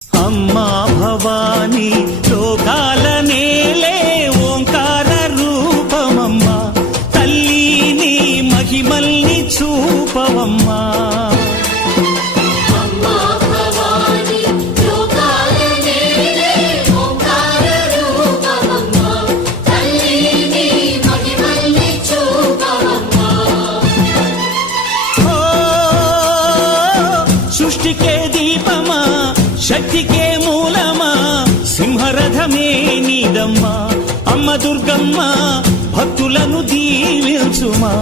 అమ్మా భవానీ లోకాల నేలే ఓంకార రూపమమ్మా, తల్లి నీ మహిమల్ని చూపవమ్మా. సృష్టికే దీపమా, శక్తికే మూలమా, సింహరథమే నీదమ్మా. అమ్మ దుర్గమ్మ భక్తులను దీవించుమా.